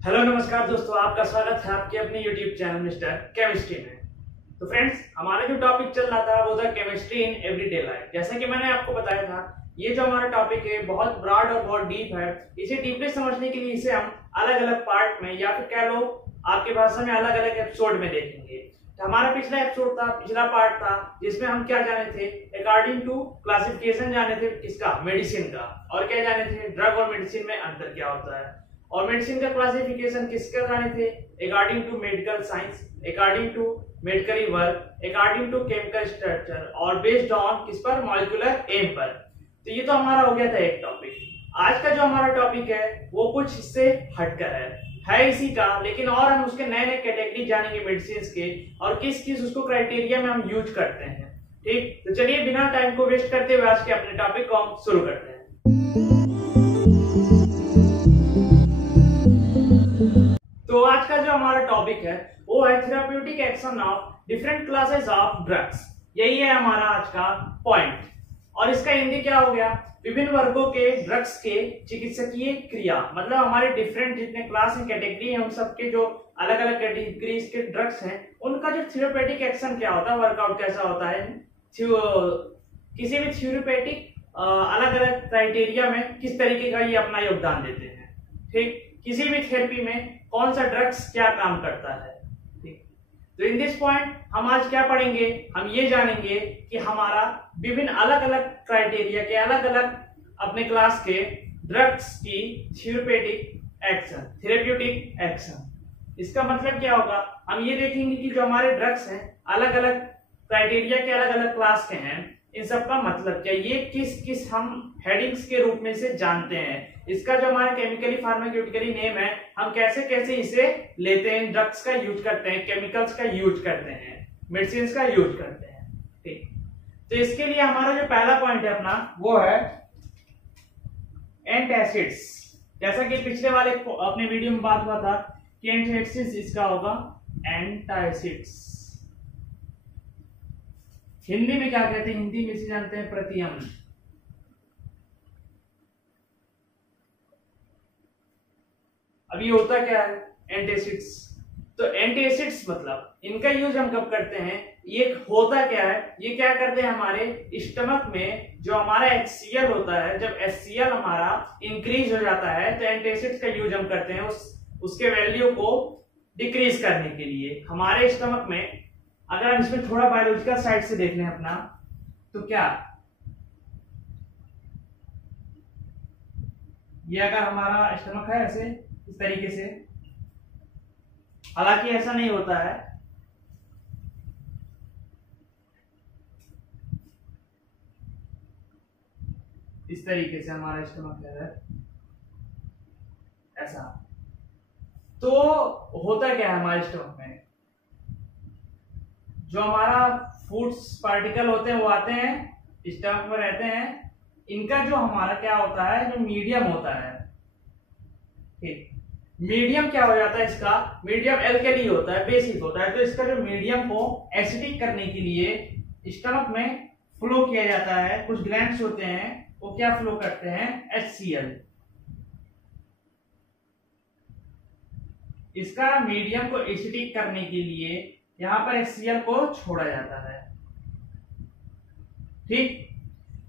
Hello नमस्कार दोस्तों, आपका स्वागत है आपके अपने YouTube चैनल मिस्टर केमिस्ट्री में। तो फ्रेंड्स, हमारा जो टॉपिक चल रहा था वो था केमिस्ट्री इन एवरीडे लाइफ। जैसा कि मैंने आपको बताया था, ये जो हमारा टॉपिक है बहुत ब्रॉड और बहुत डीप है। इसे डीपली समझने के लिए इसे हम अलग अलग पार्ट में या फिर कह लो आपकी भाषा में अलग अलग एपिसोड में देखेंगे। तो हमारा पिछला एपिसोड था, पिछला पार्ट था जिसमें हम क्या जाने थे, अकॉर्डिंग टू क्लासिफिकेशन जाने थे किसका, मेडिसिन का, और क्या जाने थे, ड्रग और मेडिसिन में अंतर क्या होता है, और मेडिसिन का क्लासिफिकेशन किसके जाने थे, according to medical science, according to medically work, according to chemical structure और बेस्ड ऑन किस पर, मॉलिक्यूलर एम पर। तो ये तो हमारा हो गया था एक टॉपिक। आज का जो हमारा टॉपिक है वो कुछ इससे हटकर है इसी का, लेकिन और हम उसके नए नए कैटेगरी जानेंगे मेडिसिन के, और किस किस उसको क्राइटेरिया में हम यूज करते हैं। ठीक, तो चलिए बिना टाइम को वेस्ट करते हुए आज के अपने टॉपिक को हम शुरू करते हैं। तो आज का जो हमारा टॉपिक है वो है therapeutic action of different classes of drugs. यही है हमारा आज का पॉइंट, और इसका हिंदी क्या हो गया, विभिन्न वर्गों के ड्रग्स के चिकित्सकीय क्रिया। मतलब हमारे डिफरेंट जितने क्लास एंड कैटेगरी है उन सबके जो अलग अलग कैटेगरीज के ड्रग्स हैं उनका जो थेराप्यूटिक एक्शन क्या होता है, वर्कआउट कैसा होता है, किसी भी थेराप्यूटिक अलग अलग क्राइटेरिया में किस तरीके का ये अपना योगदान देते हैं। ठीक, किसी भी थेरेपी में कौन सा ड्रग्स क्या काम करता है। ठीक, तो इन दिस पॉइंट हम आज क्या पढ़ेंगे, हम ये जानेंगे कि हमारा विभिन्न अलग अलग क्राइटेरिया के अलग अलग अपने क्लास के ड्रग्स की थेरेप्यूटिक एक्शन। इसका मतलब क्या होगा, हम ये देखेंगे कि जो हमारे ड्रग्स हैं अलग अलग क्राइटेरिया के अलग अलग क्लास के हैं, इन सब का मतलब क्या, ये किस किस हम हेडिंग्स के रूप में से जानते हैं। इसका जो हमारा केमिकली फार्मास्यूटिकली नेम है, हम कैसे कैसे इसे लेते हैं, ड्रग्स का यूज करते हैं, केमिकल्स का यूज करते हैं, मेडिसिन का यूज करते हैं। ठीक, तो इसके लिए हमारा जो पहला पॉइंट है अपना वो है एंटासिड्स। जैसा कि पिछले वाले अपने वीडियो में बात हुआ था कि एंटासिड्स इसका होगा एंटासिड्स। हिंदी में क्या कहते हैं, हिंदी में इसे जानते हैं प्रतियम। अब ये होता क्या है एंटासिड्स, तो एंटासिड्स मतलब इनका यूज हम कब करते हैं, ये होता क्या है, ये क्या करते हैं हमारे स्टमक में जो हमारा HCl होता है, जब HCl हमारा इंक्रीज हो जाता है तो एंटासिड्स का यूज हम करते हैं उसके वैल्यू को डिक्रीज करने के लिए हमारे स्टमक में। अगर हम इसमें थोड़ा बायोलॉजिकल साइड से देख लें अपना, तो क्या ये अगर हमारा स्टमक है ऐसे इस तरीके से, हालांकि ऐसा नहीं होता है, इस तरीके से हमारा स्टमक है ऐसा, तो होता क्या है हमारे स्टमक में, जो हमारा फूड्स पार्टिकल होते हैं वो आते हैं स्टमक में रहते हैं, इनका जो हमारा क्या होता है, जो मीडियम होता है, ठीक, मीडियम क्या हो जाता है, इसका मीडियम एल्कली होता है, बेसिक होता है, तो इसका जो मीडियम को एसिडिक करने के लिए स्टमक में फ्लो किया जाता है, कुछ ग्लैंड्स होते हैं वो क्या फ्लो करते हैं, HCl। इसका मीडियम को एसिडिक करने के लिए यहां पर HCl को छोड़ा जाता है। ठीक,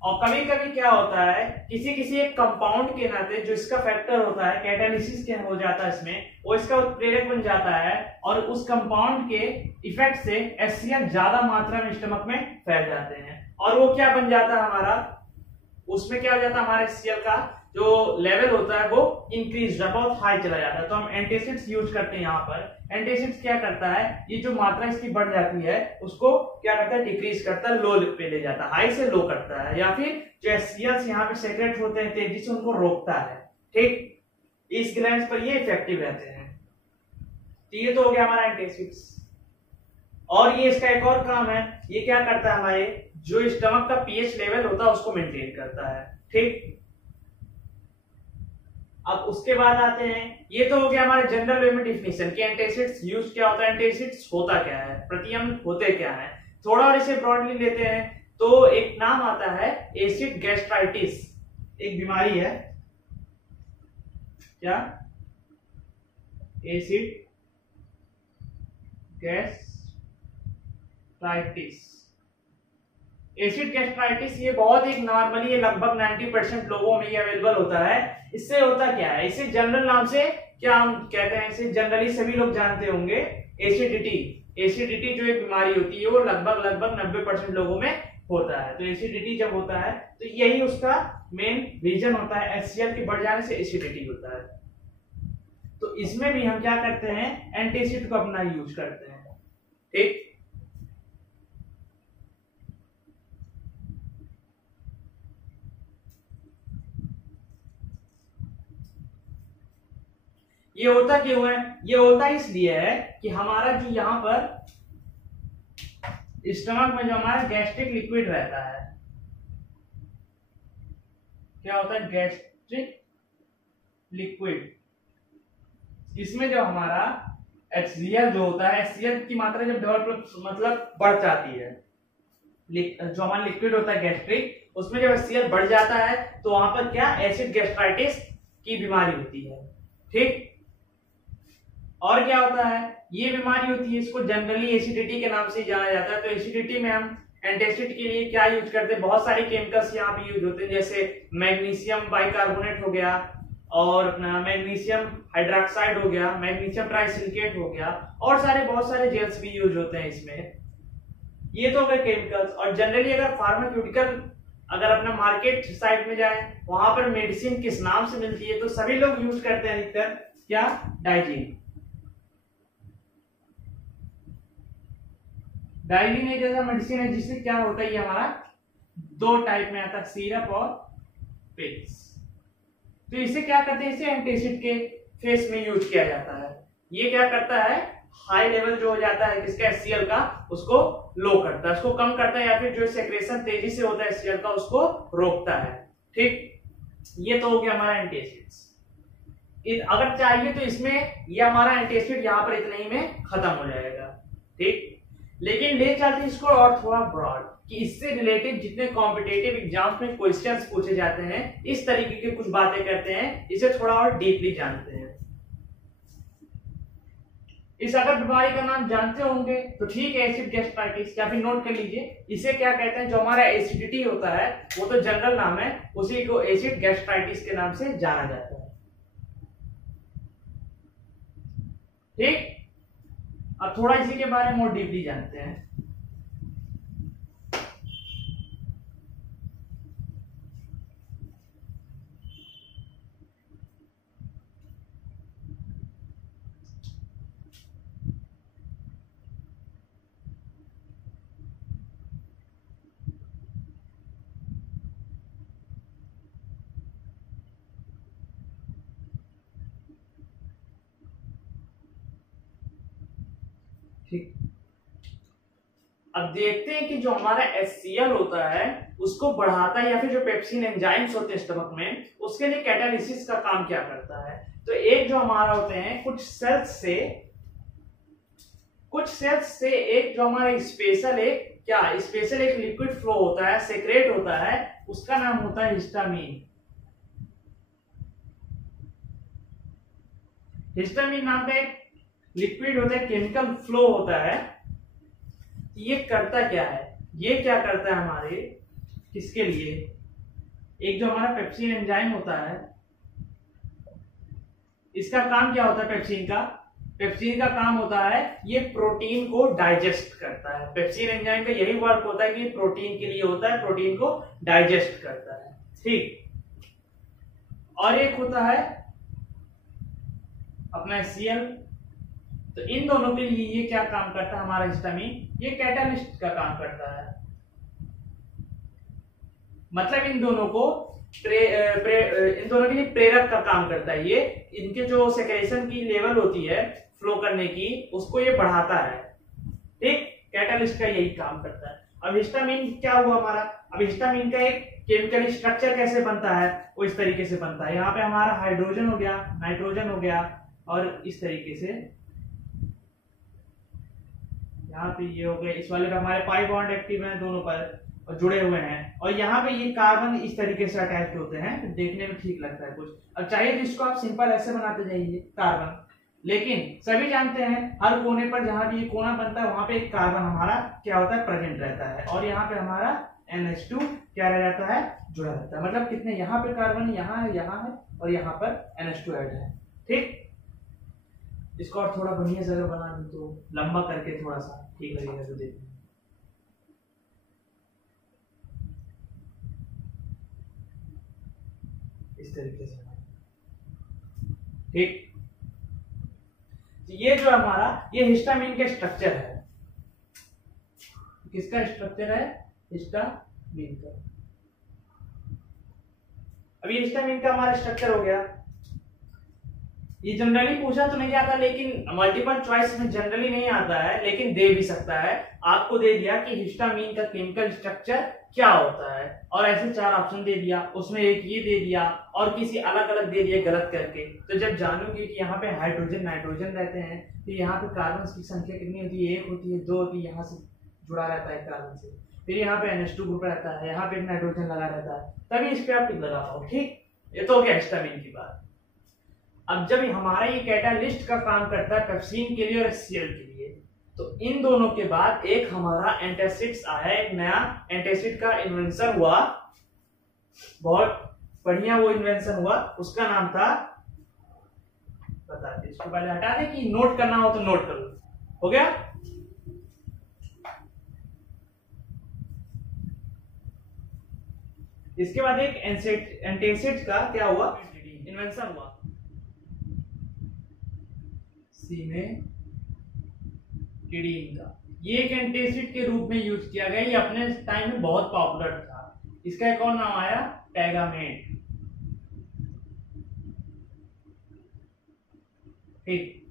और कभी कभी क्या होता है, किसी किसी एक कंपाउंड के नाते जो इसका फैक्टर होता है, कैटालिसिस के हो जाता है इसमें, वो इसका उत्प्रेरक बन जाता है, और उस कंपाउंड के इफेक्ट से HCl ज्यादा मात्रा में स्टमक में फैल जाते हैं, और वो क्या बन जाता है हमारा, उसमें क्या हो जाता है, हमारे HCl का जो लेवल होता है वो इंक्रीज बहुत हाई चला जाता है। तो हम एंटासिड्स यूज करते हैं यहाँ पर। एंटासिड्स क्या करता है, ये जो मात्रा इसकी बढ़ जाती है उसको क्या करता है, डिक्रीज करता है, लो पे ले जाता है, हाई से लो करता है, या फिर जो HCl यहाँ पे सेक्रेट होते हैं तेजी से उनको रोकता है। ठीक, इस ग्लैंड्स पर ये इफेक्टिव रहते हैं। तो ये तो हो गया हमारा एंटासिड्स। और ये इसका एक और काम है, ये क्या करता है, हमारे जो स्टमक का pH लेवल होता है उसको मेंटेन करता है। ठीक, अब उसके बाद आते हैं, ये तो हो गया हमारे जनरल वे में डिफिनेशन कि एंटासिड्स यूज क्या होता है, एंटासिड्स होता क्या है, प्रतियम होते क्या है। थोड़ा और इसे ब्रॉडली लेते हैं तो एक नाम आता है एसिड गैस्ट्राइटिस, एक बीमारी है क्या, एसिड गैस्ट्राइटिस। एसिड गैस्ट्राइटिस ये बहुत ही नॉर्मली, ये लगभग 90% लोगों में ये अवेलेबल होता है। इससे होता क्या है, इसे जनरल नाम से क्या हम कहते हैं, इसे जनरली सभी लोग जानते होंगे, एसिडिटी। एसिडिटी जो एक बीमारी होती है वो लगभग 90% लोगों में होता है। तो एसिडिटी जब होता है तो यही उसका मेन रीजन होता है, HCl के बढ़ जाने से एसिडिटी होता है। तो इसमें भी हम क्या करते हैं, एंटासिड को अपना यूज करते हैं। ठीक, ये होता क्यों है, ये होता इसलिए है कि हमारा जो यहां पर स्टमक में जो हमारा गैस्ट्रिक लिक्विड रहता है, क्या होता है, गैस्ट्रिक लिक्विड, इसमें जो हमारा HCl जो होता है, HCl की मात्रा जब डेवलप मतलब बढ़ जाती है, जो हमारा लिक्विड होता है गैस्ट्रिक, उसमें जब HCl बढ़ जाता है तो वहां पर क्या, एसिड गैस्ट्राइटिस की बीमारी होती है। ठीक, और क्या होता है, ये बीमारी होती है, इसको जनरली एसिडिटी के नाम से जाना जाता है। तो एसिडिटी में हम एंटासिड के लिए क्या यूज करते हैं, बहुत सारे केमिकल्स यहाँ पे यूज होते हैं, जैसे मैग्नीशियम बाइकार्बोनेट हो गया, और अपना मैग्नीशियम हाइड्रोक्साइड हो गया, मैग्नीशियम ट्राइसिलिकेट हो गया, और बहुत सारे जेल्स भी यूज होते हैं इसमें। ये तो हो गए केमिकल्स। और जनरली अगर फार्मास्यूटिकल, अगर अपना मार्केट साइड में जाए, वहां पर मेडिसिन किस नाम से मिलती है, तो सभी लोग यूज करते हैं अधिकतर क्या, डाइजीन। डाइजीन एक ऐसा मेडिसिन है जिससे क्या होता है, ये हमारा दो टाइप में आता है, सिरप और पिल्स। तो इसे क्या करते हैं, इसे एंटासिड के फेस में यूज किया जाता है। ये क्या करता है, हाई लेवल जो हो जाता है किसका, HCl का, उसको लो करता है, उसको कम करता है, या फिर जो सेक्रेशन तेजी से होता है HCl का, उसको रोकता है। ठीक, ये तो हो गया हमारा एंटासिड्स। अगर चाहिए तो इसमें ये हमारा एंटासिड यहाँ पर इतने ही में खत्म हो जाएगा। ठीक, लेकिन ले चलते हैं इसको और थोड़ा ब्रॉड, कि इससे रिलेटेड जितने कॉम्पिटिटिव एग्जाम्स में क्वेश्चंस पूछे जाते हैं, इस तरीके की कुछ बातें करते हैं, इसे थोड़ा और डीपली जानते हैं। इस अगर बीमारी का नाम जानते होंगे तो ठीक है, एसिड गैस्ट्राइटिस, या फिर नोट कर लीजिए, इसे क्या कहते हैं, जो हमारा एसिडिटी होता है वो तो जनरल नाम है, उसी को एसिड गैस्ट्राइटिस के नाम से जाना जाता है। ठीक, अब थोड़ा इसी के बारे में और डीपली जानते हैं। ठीक, अब देखते हैं कि जो हमारा HCl होता है उसको बढ़ाता है, या फिर जो पेप्सिन एंजाइम्स होते हैं स्टमक में, उसके लिए कैटालिसिस का काम क्या करता है। तो एक जो हमारा होते हैं कुछ सेल्स से एक जो हमारा स्पेशल एक लिक्विड फ्लो होता है, सेक्रेट होता है, उसका नाम होता है हिस्टामीन। हिस्टामीन नाम का एक लिक्विड होता है, केमिकल फ्लो होता है। ये करता क्या है, ये क्या करता है हमारे, किसके लिए, एक जो हमारा पेप्सिन एंजाइम होता है, इसका काम क्या होता है, पेप्सिन का काम होता है ये प्रोटीन को डाइजेस्ट करता है। पेप्सिन एंजाइम का यही वर्क होता है कि प्रोटीन के लिए होता है, प्रोटीन को डाइजेस्ट करता है। ठीक, और एक होता है अपना HCl। तो इन दोनों के लिए ये क्या काम करता है हमारा हिस्टामीन, ये कैटालिस्ट का काम करता है। मतलब इन दोनों के लिए प्रेरक का काम करता है। ये इनके जो सेक्रेशन की लेवल होती है फ्लो करने की, उसको ये बढ़ाता है। ठीक, कैटालिस्ट का यही काम करता है। अब हिस्टामीन क्या हुआ हमारा, अब हिस्टामीन का एक केमिकल स्ट्रक्चर कैसे बनता है, वो इस तरीके से बनता है। यहाँ पे हमारा हाइड्रोजन हो गया, नाइट्रोजन हो गया, और इस तरीके से यहाँ पे ये हो गया, इस वाले पे हमारे पाई बॉन्ड एक्टिव हैं दोनों पर और जुड़े हुए हैं, और यहाँ पे ये कार्बन इस तरीके से अटैच होते हैं, तो देखने में ठीक लगता है कुछ। अब चाहिए तो इसको आप सिंपल ऐसे बनाते जाइए, कार्बन लेकिन सभी जानते हैं हर कोने पर जहां भी ये कोना बनता है वहां पे एक कार्बन हमारा क्या होता है, प्रेजेंट रहता है, और यहाँ पे हमारा NH2 क्या रह जाता है, जुड़ा रहता है। मतलब कितने यहाँ पे कार्बन यहाँ है और यहाँ पर NH2 ऐड है। ठीक, इसको और थोड़ा बढ़िया से अगर बना दूं तो लंबा करके थोड़ा सा ठीक लगेगा तो देखिए। इस तरीके से। ठीक, ये जो हमारा ये हिस्टामिन का स्ट्रक्चर है। किसका स्ट्रक्चर है, हिस्टामिन का। अब ये हिस्टामिन का हमारा स्ट्रक्चर हो गया। ये जनरली पूछा तो नहीं आता, लेकिन मल्टीपल चॉइस में जनरली नहीं आता है, लेकिन दे भी सकता है। आपको दे दिया कि हिस्टामिन का केमिकल स्ट्रक्चर क्या होता है, और ऐसे 4 ऑप्शन दे दिया, उसमें एक ये दे दिया और किसी अलग अलग दे दिया गलत करके। तो जब जानोगे कि यहाँ पे हाइड्रोजन नाइट्रोजन रहते हैं तो यहाँ पे कार्बन की संख्या कितनी होती है, 1 होती है, 2 होती है, यहाँ से जुड़ा रहता है कार्बन से। फिर यहाँ पे NH2 ग्रुप रहता है, यहाँ पे एक नाइट्रोजन लगा रहता है, तभी इस पे आप टिक लगा पाओ। ठीक, ये तो हो गया हिस्टामिन की बात। अब जब हमारा ये कैटालिस्ट का काम करता है पेप्सिन के लिए और HCl के लिए, तो इन दोनों के बाद एक हमारा एंटासिड्स आया, एक नया एंटासिड का इन्वेंशन हुआ, बहुत बढ़िया वो इन्वेंशन हुआ, उसका नाम था, बता दे, इसको पहले हटा दे कि नोट करना हो तो नोट कर लो। हो गया। इसके बाद एक एंटासिड का क्या हुआ, इन्वेंशन हुआ, सिमेटिडीन का। ये एक एंटासिड के रूप में यूज किया गया, ये अपने टाइम में बहुत पॉपुलर था। इसका एक और नाम आया टैगामेट। ठीक,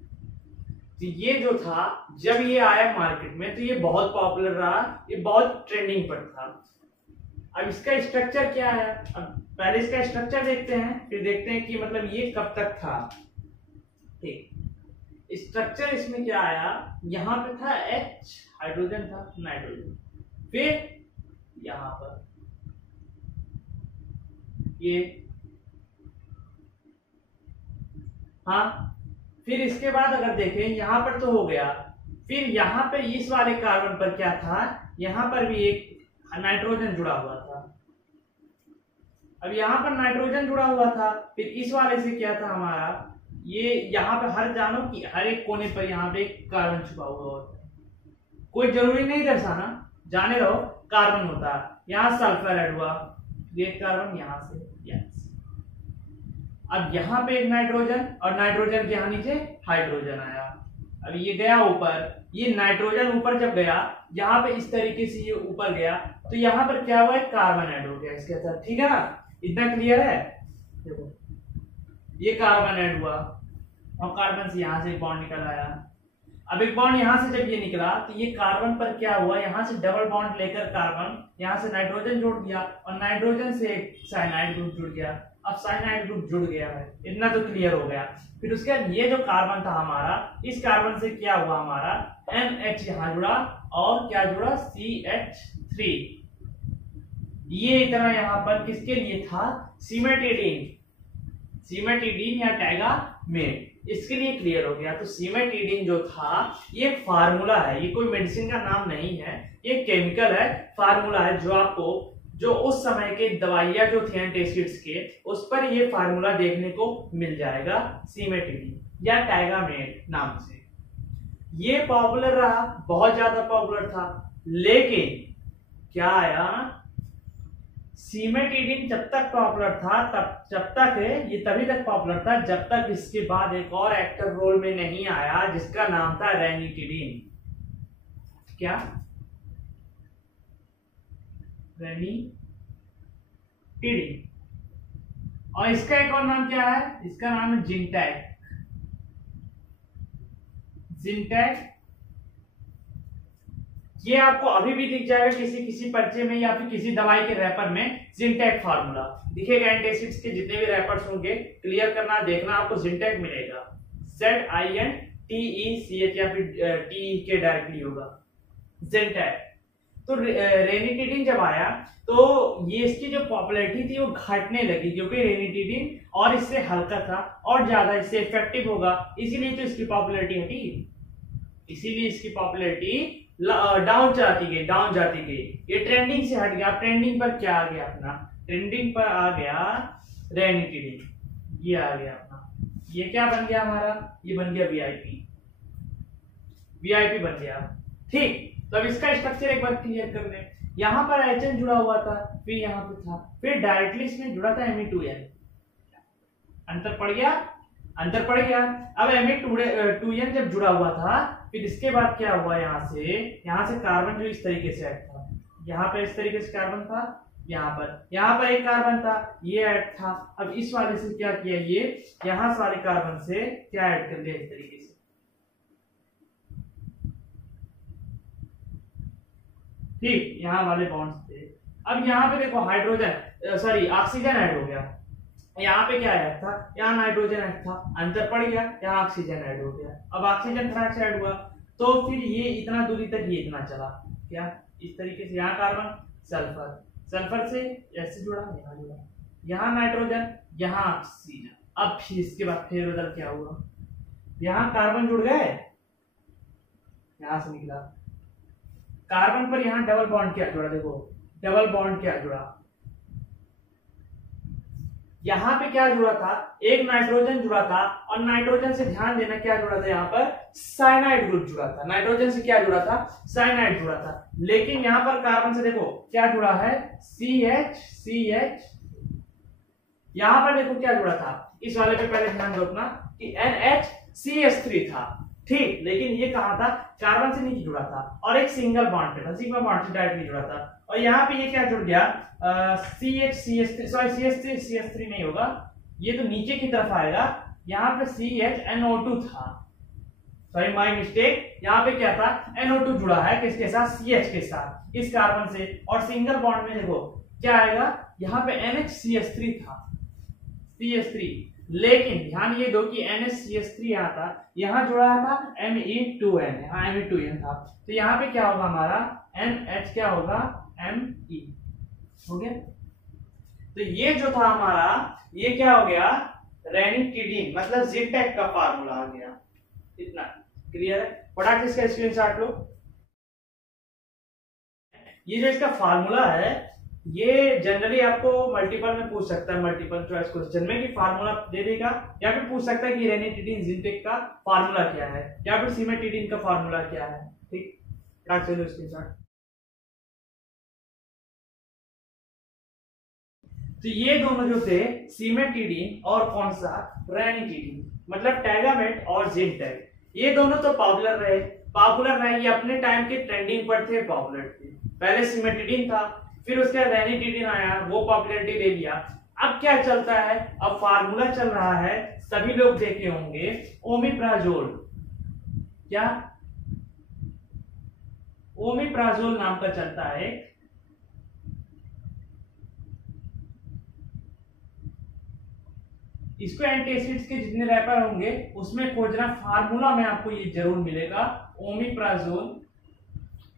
तो ये जो था जब ये आया मार्केट में तो ये बहुत पॉपुलर रहा, ये बहुत ट्रेंडिंग पर था। अब इसका स्ट्रक्चर क्या है, अब पहले इसका स्ट्रक्चर देखते हैं, फिर देखते हैं कि मतलब ये कब तक था। ठीक, स्ट्रक्चर इसमें क्या आया, यहां पे था H, हाइड्रोजन था, नाइट्रोजन, फिर यहां पर ये, हाँ, फिर इसके बाद अगर देखें यहां पर तो हो गया, फिर यहां पे इस वाले कार्बन पर क्या था, यहां पर भी एक नाइट्रोजन जुड़ा हुआ था। अब यहां पर नाइट्रोजन जुड़ा हुआ था, फिर इस वाले से क्या था हमारा, ये यहाँ पे हर जानो कि हर एक कोने पर यहाँ पे एक कार्बन छुपा हुआ होता है। कोई जरूरी नहीं दर्शाना, जाने रहो कार्बन होता है। यहाँ सल्फर ऐड हुआ, एक कार्बन यहाँ से, यस। अब यहाँ पे एक नाइट्रोजन और नाइट्रोजन के यहाँ नीचे हाइड्रोजन आया। अब ये गया ऊपर, ये नाइट्रोजन ऊपर जब गया यहाँ पे इस तरीके से ये ऊपर गया, तो यहाँ पर क्या हुआ, कार्बन ऐड हो गया इसके साथ। ठीक है ना, इतना क्लियर है। देखो ये कार्बन ऐड हुआ और कार्बन से यहां से बॉन्ड निकल आया। अब एक बॉन्ड यहां से जब ये निकला तो ये कार्बन पर क्या हुआ, यहां से डबल बॉन्ड लेकर कार्बन यहां से नाइट्रोजन जोड़ दिया और नाइट्रोजन से एक साइनाइड ग्रुप जुड़ गया। अब साइनाइड ग्रुप जुड़ गया है, इतना तो क्लियर हो गया। फिर उसके बाद ये जो कार्बन था हमारा, इस कार्बन से क्या हुआ हमारा, NH यहां जुड़ा और क्या जुड़ा, CH3। ये इतना यहां पर किसके लिए था, सिमेटिडीन या टैगामेट, इसके लिए क्लियर हो गया। तो सिमेटिडीन जो था ये फार्मूला है, ये कोई मेडिसिन का नाम नहीं है, ये केमिकल है, फार्मूला है, जो आपको जो उस समय के दवाइयां जो थे एंटासिड्स के, उस पर ये फार्मूला देखने को मिल जाएगा, सिमेटिडीन या टैगामेट नाम से। ये पॉपुलर रहा, बहुत ज्यादा पॉपुलर था, लेकिन क्या आया, सिमेटिडीन जब तक पॉपुलर था जब तक ये तभी तक पॉपुलर था जब तक इसके बाद एक और एक्टर रोल में नहीं आया जिसका नाम था रेनिटिडीन। क्या, रेनिटिडीन। और इसका एक और नाम क्या है, इसका नाम है जिंटैक। ये आपको अभी भी दिख जाएगा किसी पर्चे में या फिर किसी दवाई के रैपर में, जिंटैक फार्मूला दिखेगा। एंटासिड्स के जितने भी रैपर्स होंगे क्लियर करना, देखना, आपको जिंटैक मिलेगा, ZINTECH या फिर TE के डायरेक्टली होगा, जिंटैक। तो रेनिटिडिन जब आया तो ये इसकी जो पॉपुलैरिटी थी वो घटने लगी, क्योंकि रेनिटिडिन और इससे हल्का था और ज्यादा इससे इफेक्टिव होगा, इसीलिए तो इसकी पॉपुलैरिटी हटी, इसीलिए इसकी पॉपुलैरिटी डाउन जाती गई। ये ट्रेंडिंग से हट गया। ट्रेंडिंग पर क्या आ गया अपना, ट्रेंडिंग पर आ गया रेनिटिडिन, ये आ गया अपना, ये क्या बन गया हमारा, ये बन गया वीआईपी बन गया। ठीक, तो अब इसका स्ट्रक्चर एक बार क्लियर कर लें। यहां पर HN जुड़ा हुआ था, फिर यहां पे था, फिर डायरेक्टली इसमें जुड़ा था Me2N। अंतर पड़ गया। अब Me2N जब जुड़ा हुआ था, फिर इसके बाद क्या हुआ, यहां से कार्बन जो इस तरीके से ऐड था, यहाँ पे इस तरीके से कार्बन था, यहाँ पर एक कार्बन था, ये ऐड था। अब इस वाले से क्या किया, ये यहां वाले कार्बन से क्या ऐड कर दिया, इस तरीके से। ठीक, यहाँ वाले बॉन्ड्स थे। अब यहाँ पे देखो ऑक्सीजन ऐड हो गया। यहाँ पे क्या ऐड था, यहाँ नाइट्रोजन ऐड था, अंतर पड़ गया, यहाँ ऑक्सीजन ऐड हो गया। अब ऑक्सीजन फटाक से ऐड हुआ, तो फिर ये इतना दूरी तक ये इतना चला, क्या इस तरीके से, यहाँ कार्बन, सल्फर से ऐसे जुड़ा, यहाँ नाइट्रोजन, यहाँ ऑक्सीजन। अब फिर इसके बाद फेरबदल क्या हुआ, यहाँ कार्बन जुड़ गए, यहां से निकला कार्बन पर, यहाँ डबल बॉन्ड क्या जुड़ा, देखो डबल बॉन्ड क्या जुड़ा, यहाँ पे क्या जुड़ा था, एक नाइट्रोजन जुड़ा था, और नाइट्रोजन से ध्यान देना क्या जुड़ा था, यहाँ पर साइनाइड ग्रुप जुड़ा था। नाइट्रोजन से क्या जुड़ा था, साइनाइड जुड़ा था। लेकिन यहाँ पर कार्बन से देखो क्या जुड़ा है, CH। यहाँ पर देखो क्या जुड़ा था, इस वाले पे पहले ध्यान दो अपना कि NHCH3 था। ठीक, लेकिन ये कहा था, कार्बन से नीचे जुड़ा था और एक सिंगल बॉन्ड पे था, सिंगल बॉन्ड से डायरेक्टली जुड़ा था। और यहाँ पे ये क्या जुड़ गया, CH3 नहीं होगा, ये तो नीचे की तरफ आएगा, यहाँ पे CHNO2 था, सॉरी माय मिस्टेक, यहाँ पे क्या था, NO2 जुड़ा है किसके साथ, CH के साथ, इस कार्बन से। और सिंगल बॉन्ड में देखो क्या आएगा, यहाँ पे NHCH3 था, CH3। लेकिन ध्यान ये दो कि NHCH3 यहाँ था, यहाँ जुड़ा था Me2N, यहाँ Me2N था, तो यहाँ पे क्या होगा हमारा NH क्या होगा, Me हो गया। तो ये जो था हमारा, ये क्या हो गया, रेनिटिडिन, मतलब ZTEC का फार्मूला आ गया। इतना क्लियर है, फटाक से इसका स्क्रीनशॉट लो। ये जो इसका फार्मूला है, ये जनरली आपको मल्टीपल में पूछ सकता है, मल्टीपल चॉइस क्वेश्चन में, कि फार्मूला दे देगा, या फिर पूछ सकता है कि रेनिटिडिन ZTEC का फार्मूला क्या है, या फिर सिमेटिडिन का फार्मूला क्या है। ठीक, फटाक से लो स्क्रीनशॉट। तो ये दोनों जो थे, सिमेटिडिन और कौन सा, रेनिटिडिन, मतलब टैगामेट और ZTEC, ये दोनों तो पॉपुलर रहे, ये अपने टाइम के ट्रेंडिंग पर थे, पॉपुलर थे। पहले सिमेटिडिन था, फिर उसके बाद रेनिटिडिन आया, वो पॉपुलैरिटी ले लिया। अब क्या चलता है, अब फार्मूला चल रहा है, सभी लोग देखे होंगे, ओमिप्राजोल। क्या, ओमिप्राजोल नाम का चलता है। इसको एंटासिड्स के जितने रैपर होंगे उसमें खोजना, फार्मूला में आपको ये जरूर मिलेगा, ओमिप्राजोल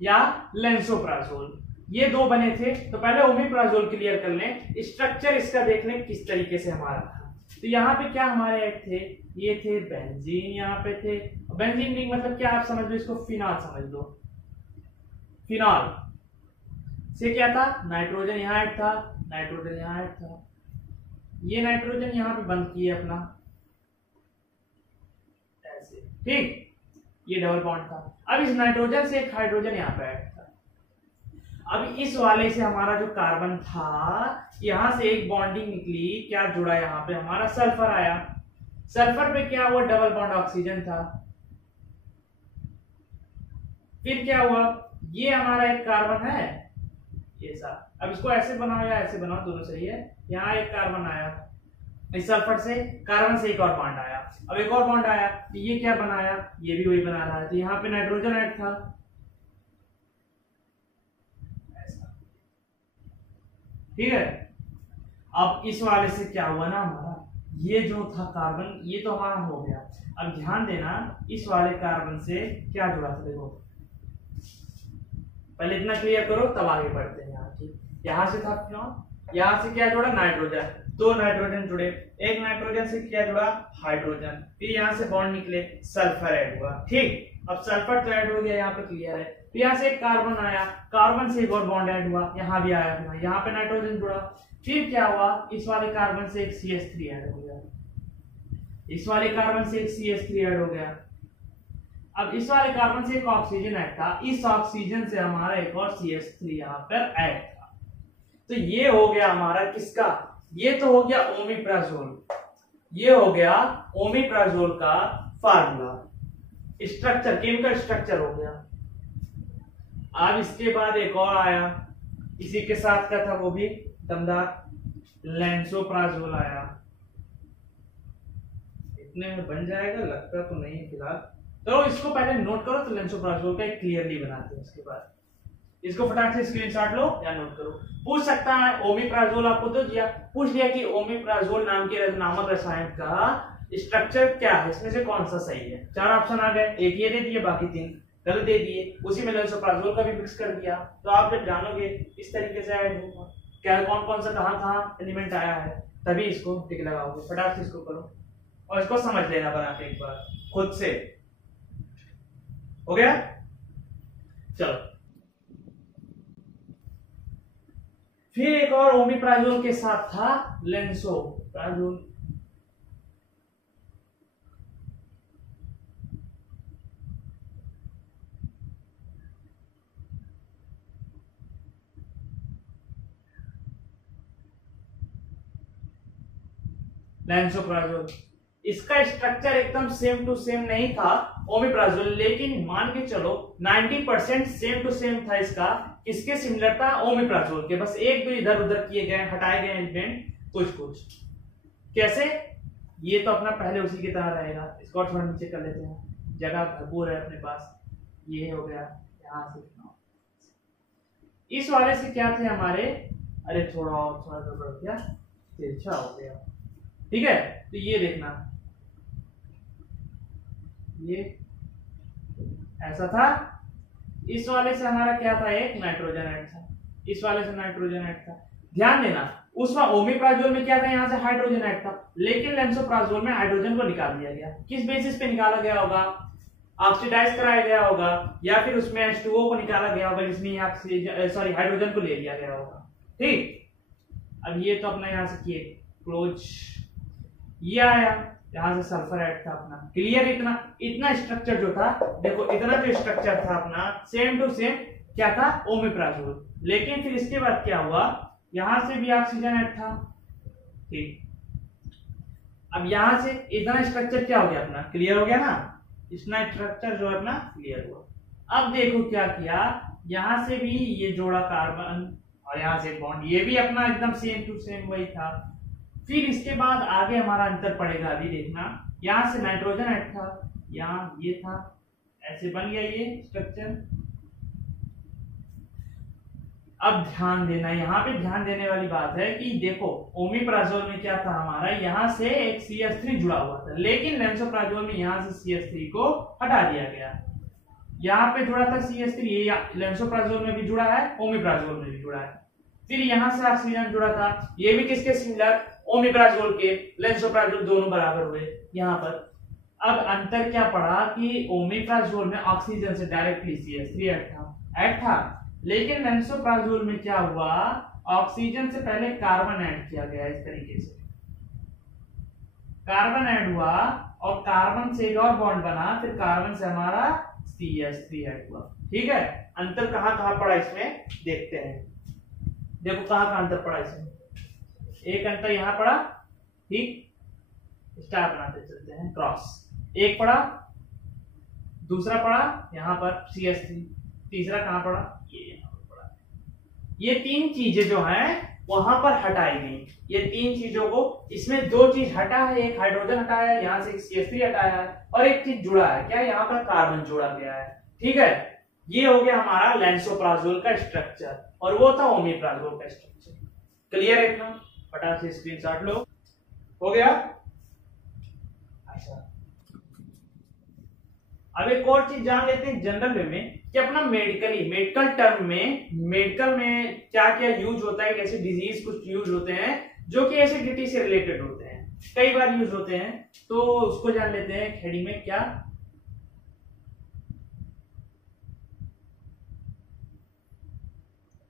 या लेंसोप्राजोल, ये दो बने थे। तो पहले ओमिप्राजोल क्लियर कर लें, स्ट्रक्चर इसका देख लें किस तरीके से हमारा था। तो यहाँ पे क्या हमारे ऐड थे, ये थे बेंजीन, यहाँ पे थे बेंजीन रिंग, मतलब क्या आप समझ लो इसको, फिनॉल समझ लो। फिनॉल से क्या था, नाइट्रोजन यहाँ ऐड था, नाइट्रोजन यहाँ ऐड था, ये नाइट्रोजन यहाँ पे बंद किए अपना ऐसे। ठीक, ये डबल बॉन्ड था। अब इस नाइट्रोजन से एक हाइड्रोजन यहाँ पे ऐड था। अब इस वाले से हमारा जो कार्बन था, यहां से एक बॉन्डिंग निकली, क्या जुड़ा, यहाँ पे हमारा सल्फर आया। सल्फर पे क्या हुआ, डबल बॉन्ड ऑक्सीजन था। फिर क्या हुआ, ये हमारा एक कार्बन है, ये सा। अब इसको ऐसे बनाओ या ऐसे बनाओ, दोनों सही है। यहाँ एक कार्बन आया, इस सल्फर से कार्बन से एक और बॉन्ड आया, अब एक और बॉन्ड आया, तो ये क्या बनाया, ये भी वही बना रहा है। तो यहाँ पे नाइट्रोजन ऐड था, ठीक है। अब इस वाले से क्या हुआ ना, हमारा ये जो था कार्बन, ये तो हमारा हो गया। अब ध्यान देना, इस वाले कार्बन से क्या जुड़ा था, देखो पहले इतना क्लियर करो तब आगे बढ़ते हैं। यहाँ से था क्यों, यहाँ से क्या जुड़ा नाइट्रोजन, दो नाइट्रोजन जुड़े, एक नाइट्रोजन से क्या जुड़ा हाइड्रोजन, फिर यहाँ से बॉन्ड निकले सल्फर ऐड हुआ। ठीक, अब सल्फर तो ऐड हो गया, यहाँ पे क्लियर है। फिर यहाँ से एक कार्बन आया, कार्बन से एक और बॉन्ड ऐड हुआ, यहाँ भी आया, यहाँ पे नाइट्रोजन जुड़ा। फिर क्या हुआ, इस वाले कार्बन से एक CH3 ऐड हो गया, इस वाले कार्बन से एक CH3 ऐड हो गया। अब इस वाले कार्बन से एक ऑक्सीजन ऐड था, इस ऑक्सीजन से हमारा एक और CH3 यहाँ पर ऐड था। तो ये हो गया हमारा किसका, ये तो हो गया ओमिप्राजोल, ये हो गया ओमिप्राजोल का फार्मूला, स्ट्रक्चर, केमिकल स्ट्रक्चर हो गया। अब इसके बाद एक और आया, इसी के साथ का था वो भी दमदार, लैंसोप्राजोल आया। इतने में बन जाएगा लगता तो नहीं है फिलहाल, तो इसको पहले नोट करो। तो लैंसोप्राजोल का क्लियरली बनाते हैं, उसके बाद इसको फटाक से स्क्रीनशॉट लो या नोट करो। पूछ सकता है ओमिप्राजोल, आपको तो दिया, पूछ लिया कि ओमिप्राजोल नाम के नामक रसायन का स्ट्रक्चर क्या है, इसमें से कौन सा सही है। चार ऑप्शन आ गए, एक ये दे दिए, बाकी तीन गलत दे दिए। उसी में लैंसोप्राजोल का भी मिक्स कर दिया। तो आप जब जानोगे इस तरीके से ऐड होगा क्या, कौन कौन सा कहाँ एलिमेंट आया है, तभी इसको टिक लगाओगे। फटाक से इसको करो और इसको समझ लेना बना के एक बार खुद से। हो गया, चलो। फिर एक और ओमिप्राजोल के साथ था लैंसोप्राजोल। लैंसोप्राजोल, इसका स्ट्रक्चर एकदम सेम टू सेम नहीं था ओमिप्राजोल, लेकिन मान के चलो 90% सेम टू सेम था इसका। इसके सिमिलर था ओमिप्राजोल के, बस एक दो इधर उधर किए गए, हटाए गए एलिमेंट कुछ कुछ। कैसे, ये तो अपना पहले उसी की तरह रहेगा। इसको और थोड़ा नीचे कर लेते हैं, जगह भरपूर है अपने पास। ये हो गया, यहाँ से इस वाले से क्या थे हमारे, अरे थोड़ा सा बढ़ गया, तिरछा हो गया। ठीक है, तो ये देखना, ये ऐसा था। इस वाले से हमारा क्या था, एक नाइट्रोजन ऐड था, इस वाले से नाइट्रोजन ऐड था। ध्यान देना, उस ओमिप्राजोल में क्या था, यहाँ से हाइड्रोजन ऐड था, लेकिन लैंसोप्राजोल में हाइड्रोजन को निकाल दिया गया। किस बेसिस पे निकाला गया होगा, ऑक्सीडाइज कराया गया होगा, या फिर उसमें H2O को निकाला गया होगा, जिसमें हाइड्रोजन को ले लिया गया होगा। ठीक, अब ये तो अपना यहाँ से किए क्लोज, ये आया, यहाँ से सल्फर ऐड था अपना। क्लियर, इतना स्ट्रक्चर जो था, देखो इतना जो स्ट्रक्चर था अपना सेम टू सेम क्या था, ओमिप्राजोल। लेकिन फिर इसके बाद क्या हुआ, यहां से भी ऑक्सीजन ऐड था। ठीक, अब यहां से इतना स्ट्रक्चर क्या हो गया अपना, क्लियर हो गया ना, इतना स्ट्रक्चर जो है अपना क्लियर हुआ। अब देखो क्या किया, यहां से भी ये जोड़ा कार्बन और यहां से बॉन्ड, ये भी अपना एकदम सेम टू सेम वही था। फिर इसके बाद आगे हमारा अंतर पड़ेगा, अभी देखना, यहां से नाइट्रोजन ऐड था, यहाँ ये था, ऐसे बन गया ये स्ट्रक्चर। अब ध्यान देना, यहाँ पे ध्यान देने वाली बात है कि देखो ओमिप्राजोल में क्या था हमारा, यहाँ से एक CH3 जुड़ा हुआ था, लेकिन लैंसोप्राजोल में यहाँ से CH3 को हटा दिया गया। यहाँ पे जुड़ा था CH3, ये लैंसोप्राजोल में भी जुड़ा है, ओमिप्राजोल में भी जुड़ा है। फिर यहाँ से ऑक्सीजन जुड़ा था, ये भी किसके सिमिलर, ओमिप्राजोल के, लैंसोप्राजोल दोनों बराबर हुए यहाँ पर। अब अंतर क्या पड़ा कि ओमिप्राजोल में ऑक्सीजन से डायरेक्टली CH3 ऐड था, लेकिन लैंसोप्राजोल में क्या हुआ, ऑक्सीजन से पहले कार्बन ऐड किया गया। इस तरीके से कार्बन ऐड हुआ और कार्बन से एक और बॉन्ड बना, फिर कार्बन से हमारा CH3 ऐड हुआ। ठीक है, अंतर कहाँ कहाँ पड़ा इसमें देखते हैं। देखो कहाँ कहाँ अंतर पड़ा इसमें, एक अंतर यहाँ पड़ा, ठीक, स्टार बनाते चलते हैं, क्रॉस एक पड़ा, दूसरा पड़ा यहाँ पर CH3, तीसरा कहाँ पड़ा, ये यहाँ पर पड़ा। ये तीन चीजें जो हैं वहां पर हटाई गई। ये तीन चीजों को, इसमें दो चीज हटा है, एक हाइड्रोजन हटाया है, यहाँ से एक CH3 हटाया है, और एक चीज जुड़ा है, क्या यहाँ पर कार्बन जोड़ा गया है। ठीक है, ये हो गया हमारा लैंसोप्राजोल का स्ट्रक्चर, और वो था ओमिप्राजोल का स्ट्रक्चर। क्लियर है इतना, फटाक से स्क्रीनशॉट लो। हो गया, अच्छा अब एक और चीज जान लेते हैं जनरल वे में कि अपना मेडिकल टर्म में मेडिकल में क्या क्या यूज होता है, कैसे डिजीज कुछ यूज होते हैं जो कि एसिडिटी से रिलेटेड होते हैं, कई बार यूज होते हैं, तो उसको जान लेते हैं हेडिंग में क्या।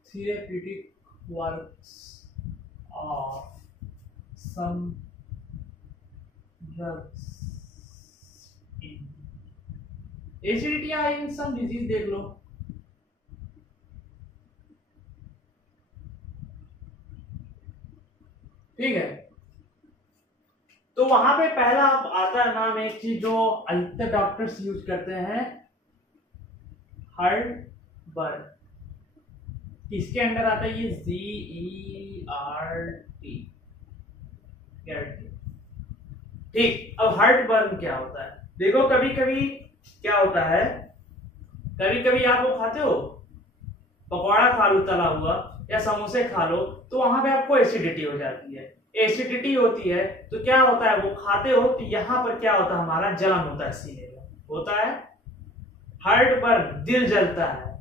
Therapeutic works of some drugs in acidity या इन सम डिजीज, देख लो। ठीक है, तो वहां पे पहला आता है नाम एक चीज जो अधिकतर डॉक्टर्स यूज करते हैं, हर्बल। किसके अंडर आता है ये? GERT। ठीक, अब हार्ट बर्न क्या होता है? देखो कभी कभी क्या होता है, कभी कभी आप वो खाते हो, पकौड़ा खा लो तला हुआ या समोसे खा लो, तो वहां पे आपको एसिडिटी हो जाती है। एसिडिटी होती है तो क्या होता है, वो खाते हो तो यहाँ पर क्या होता है, हमारा जलन होता है, सीने में होता है हार्ट बर्न, दिल जलता है।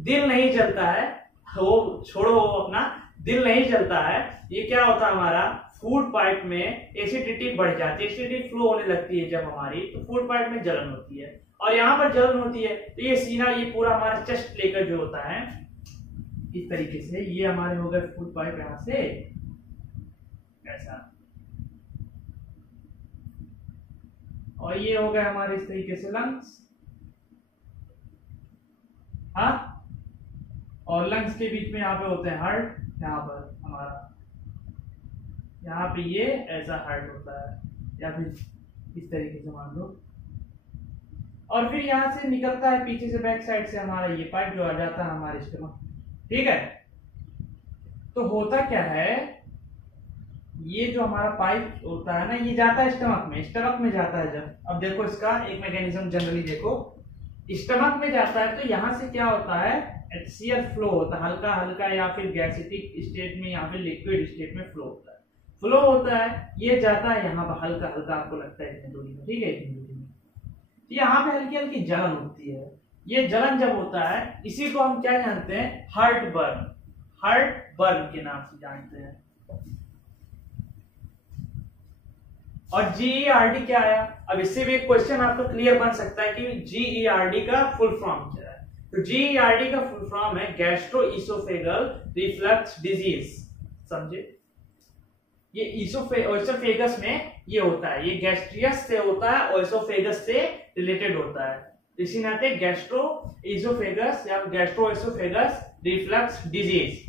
दिल नहीं जलता है, वो छोड़ो अपना, दिल नहीं जलता है, ये क्या होता है हमारा फूड पाइप में एसिडिटी बढ़ जाती है, एसिडिटी फ्लो होने लगती है जब हमारी, तो फूड पाइप में जलन होती है, और यहाँ पर जलन होती है तो ये सीना, ये पूरा हमारा चेस्ट लेकर जो होता है इस तरीके से, ये हमारे हो गए फूड पाइप यहाँ से ऐसा, और ये हो गए हमारे इस तरीके से लंग्स। हाँ, और लंग्स के बीच में यहाँ पे होते हैं हार्ट, यहाँ पर हमारा, यहाँ पे ये ऐसा हार्ट होता है, या फिर इस तरीके से मान लो, और फिर यहाँ से निकलता है पीछे से बैक साइड से हमारा ये पाइप जो आ जाता है हमारे स्टमक। ठीक है, तो होता क्या है, ये जो हमारा पाइप होता है ना, ये जाता है स्टमक में जाता है जब, अब देखो इसका एक मैकेनिज्म जनरली देखो, स्टमक में जाता है तो यहाँ से क्या होता है, HCl फ्लो होता है, हल्का हल्का, या फिर गैसिटिक स्टेट में, या फिर लिक्विड स्टेट में फ्लो होता है, फ्लो होता है, ये जाता है यहाँ पर हल्का हल्का, आपको लगता है इतनी दूरी में, ठीक है, इतनी दूरी में, तो यहाँ पे हल्की हल्की जलन होती है। ये जलन जब होता है, इसी को हम क्या जानते हैं, हार्ट बर्न के नाम से जानते हैं। और GERD क्या आया, अब इससे भी एक क्वेश्चन आपको क्लियर बन सकता है कि GERD का फुल फॉर्म क्या है। तो GERD का फुल फॉर्म है गैस्ट्रोइसोफेगल रिफ्लक्स डिजीज, समझे? ये इसोफेगस में ये होता है, ये गैस्ट्रियस से होता है और इसोफेगस से रिलेटेड होता है, इसी नाते गैस्ट्रोइसोफेगस या गैस्ट्रोइसोफेगस रिफ्लक्स डिजीज।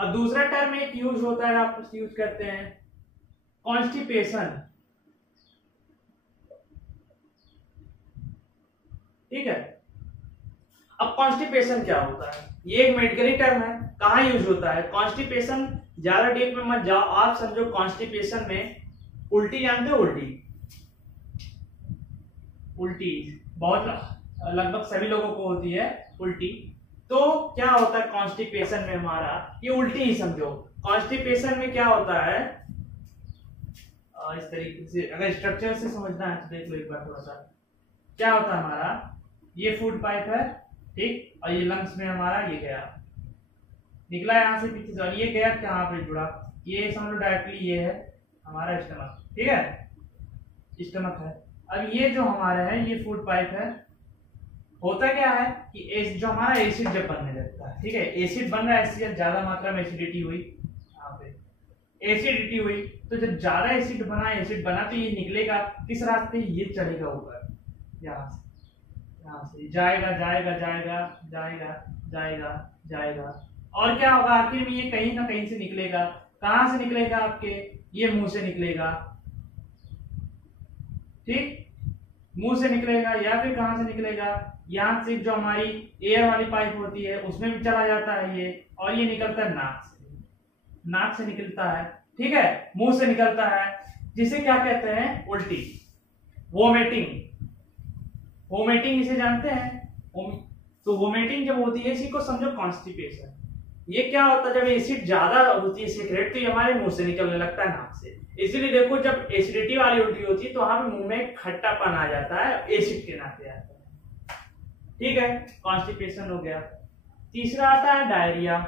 अब दूसरा टर्म एक यूज होता है, आप यूज करते हैं कॉन्स्टिपेशन। ठीक है, अब कॉन्स्टिपेशन क्या होता है, ये एक मेडिकली टर्म है, कहाँ यूज होता है कॉन्स्टिपेशन, ज्यादा डीप में मत जाओ, आप समझो कॉन्स्टिपेशन में उल्टी, जानते हो उल्टी बहुत लगभग सभी लोगों को होती है उल्टी, तो क्या होता है कॉन्स्टिपेशन में हमारा, ये उल्टी ही समझो, कॉन्स्टिपेशन में क्या होता है, इस तरीके से अगर स्ट्रक्चर से समझना है तो देख लो एक बार थोड़ा सा, क्या होता है हमारा, ये फूड पाइप है, ठीक, और ये लंग्स में हमारा ये गया, निकला यहाँ से पीछे से, और ये गया कहाँ पे जुड़ा, ये समझ लो डायरेक्टली ये है हमारा स्टमक, ठीक है, स्टमक है। अब ये जो हमारा है ये फूड पाइप है, होता क्या है कि जो हमारा एसिड जब बनने लगता है, ठीक है, एसिड बन रहा है, एसिड ज्यादा मात्रा में एसिडिटी हुई, यहाँ पे एसिडिटी हुई, तो जब ज्यादा एसिड बना तो ये निकलेगा किस रास्ते, ये चढ़ेगा ऊपर, यहाँ से जाएगा जाएगा जाएगा जाएगा जाएगा जाएगा, और क्या होगा आखिर में ये कहीं ना कहीं से निकलेगा, कहां से निकलेगा, आपके ये मुंह से निकलेगा, ठीक, मुंह से निकलेगा, या फिर कहां से निकलेगा, यहाँ से जो हमारी एयर वाली पाइप होती है उसमें भी चला जाता है ये, और ये निकलता है नाक से निकलता है, ठीक है, मुंह से निकलता है, जिसे क्या कहते हैं, उल्टी, वोमिटिंग इसे जानते हैं, तो वोमिटिंग जब होती है इसी को समझो कॉन्स्टिपेशन। ये क्या होता है, जब एसिड ज्यादा होती है सीक्रेट, तो ये हमारे मुंह से निकलने लगता है, नाक से, इसीलिए देखो जब एसिडिटी वाली उल्टी होती है तो वहां पे मुंह में खट्टापन आ जाता है, एसिड के नाते आता है, ठीक है, कॉन्स्टिपेशन हो गया। तीसरा आता है डायरिया।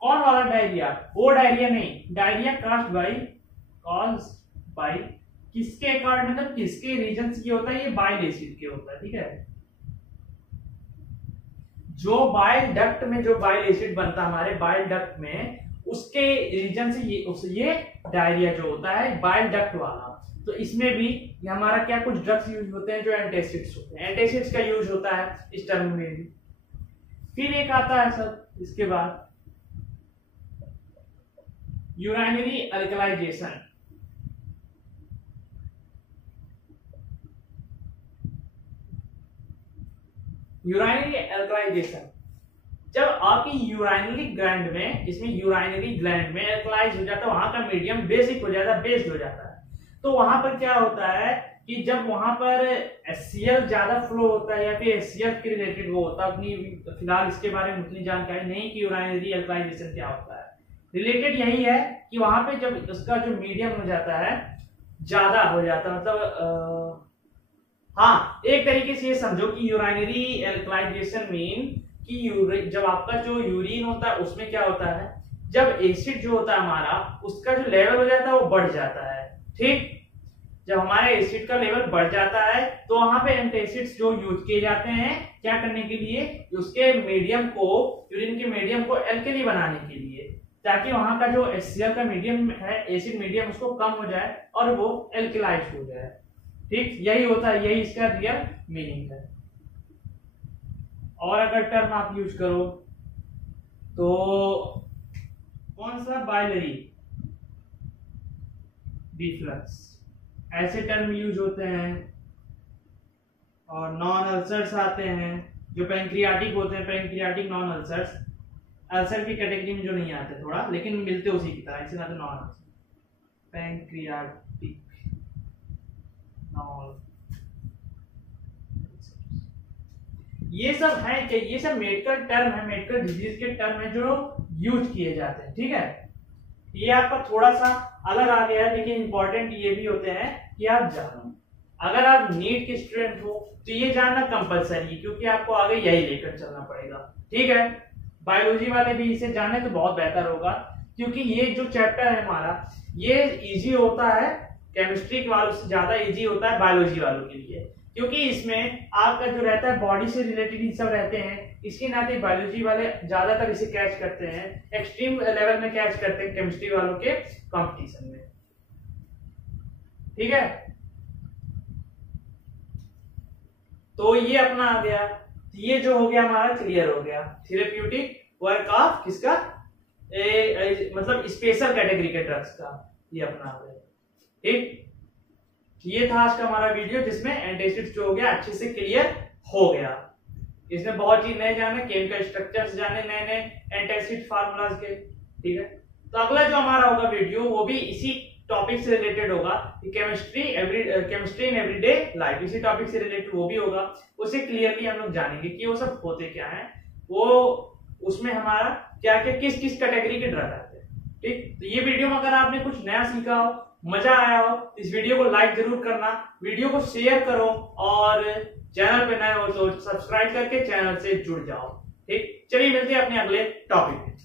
कौन वाला डायरिया? वो डायरिया नहीं, डायरिया कॉज्ड बाय किसके कारण, मतलब किसके रीजन से होता है? ये बाइल एसिड के होता है। ठीक है, जो बाइल डक्ट में जो बाइल एसिड बनता है हमारे बाइल डक्ट में, उसके रीजन से ये डायरिया जो होता है बाइल डक्ट वाला। तो इसमें भी ये हमारा क्या कुछ ड्रग्स यूज होते हैं जो एंटासिड्स होते हैं, एंटासिड्स का यूज होता है इस टर्म में भी। फिर एक आता है सर इसके बाद यूराइनरी अल्कलाइजेशन। यूराइनरी अल्कलाइजेशन, जब आपकी यूराइनरी ग्लैंड में, इसमें यूराइनरी ग्लैंड में अल्कलाइज हो जाता है, वहां का मीडियम बेसिक हो जाता है, बेस्ड हो जाता है। तो वहां पर क्या होता है कि जब वहां पर HCl ज्यादा फ्लो होता है या फिर HCl के रिलेटेड वो होता है, अपनी फिलहाल इसके बारे में उतनी जानकारी नहीं कि यूराइनरी अल्कलाइजेशन क्या होता है। रिलेटेड यही है कि वहां पे जब उसका जो मीडियम हो जाता है ज्यादा हो जाता है, मतलब हाँ, एक तरीके से ये समझो कि यूराइनरी एल्कलाइजेशन मीन कि जब आपका जो यूरिन होता है उसमें क्या होता है, जब एसिड जो होता है हमारा उसका जो लेवल हो जाता है वो बढ़ जाता है। ठीक, जब हमारे एसिड का लेवल बढ़ जाता है तो वहां पे एंटासिड्स जो यूज किए जाते हैं क्या करने के लिए, उसके मीडियम को, यूरिन के मीडियम को एल्कली बनाने के लिए, ताकि वहां का जो HCl का मीडियम है, एसिड मीडियम, उसको कम हो जाए और वो एल्कलाइज हो जाए। ठीक, यही होता है, यही इसका रियल मीनिंग है। और अगर टर्म आप यूज करो तो कौन सा, बाइलरी डिफ्लक्स, ऐसे टर्म यूज होते हैं। और नॉन अल्सर्स आते हैं जो पैंक्रियाटिक होते हैं, पैंक्रियाटिक नॉन अल्सर्स, अल्सर की कैटेगरी में जो नहीं आते थोड़ा, लेकिन मिलते उसी की तरह, इसे ना तो नॉन अल्सर, पैंक्रियाटिक नॉन, ये सब है कि ये सब मेडिकल टर्म है, मेडिकल डिजीज के टर्म है जो यूज किए जाते हैं। ठीक है, ये आपका थोड़ा सा अलग आ गया है, लेकिन इंपॉर्टेंट ये भी होते हैं कि आप जानो। अगर आप नीट के स्टूडेंट हो तो ये जानना कंपलसरी है, क्योंकि आपको आगे यही लेकर चलना पड़ेगा। ठीक है, बायोलॉजी वाले भी इसे जाने तो बहुत बेहतर होगा, क्योंकि ये जो चैप्टर है हमारा ये इजी होता है, केमिस्ट्री वालों से ज्यादा इजी होता है बायोलॉजी वालों के लिए, क्योंकि इसमें आपका जो रहता है बॉडी से रिलेटेड ही सब रहते हैं। इसके नाते बायोलॉजी वाले ज्यादातर इसे कैच करते हैं, एक्सट्रीम लेवल में कैच करते हैं केमिस्ट्री वालों के कंपटीशन में। ठीक है, तो ये अपना आ गया, ये जो हो गया हमारा क्लियर हो गया, थेरेप्यूटिक वर्क ऑफ किसका, मतलब स्पेशल कैटेगरी के ड्रग्स का, ये अपना आ गया। ठीक, ये था आज का हमारा वीडियो जिसमें एंटासिड्स जो हो गया अच्छे से क्लियर हो गया। इसमें बहुत चीज नए जाने, केमिकल स्ट्रक्चर्स जाने, नए नए एंटासिड फार्मूलाज के। ठीक है, तो अगला जो हमारा होगा वीडियो वो भी इसी टॉपिक से रिलेटेड होगा, केमिस्ट्री इन एवरीडे लाइफ, इसी टॉपिक से रिलेटेड वो भी होगा। उसे क्लियरली हम लोग जानेंगे कि वो सब होते क्या है, वो उसमें हमारा क्या क्या किस किस कैटेगरी के ड्रग आते हैं। ठीक, तो ये वीडियो में अगर आपने कुछ नया सीखा हो, मजा आया हो, इस वीडियो को लाइक जरूर करना, वीडियो को शेयर करो और चैनल पे नए हो तो सब्सक्राइब करके चैनल से जुड़ जाओ। ठीक, चलिए मिलते हैं अपने अगले टॉपिक में।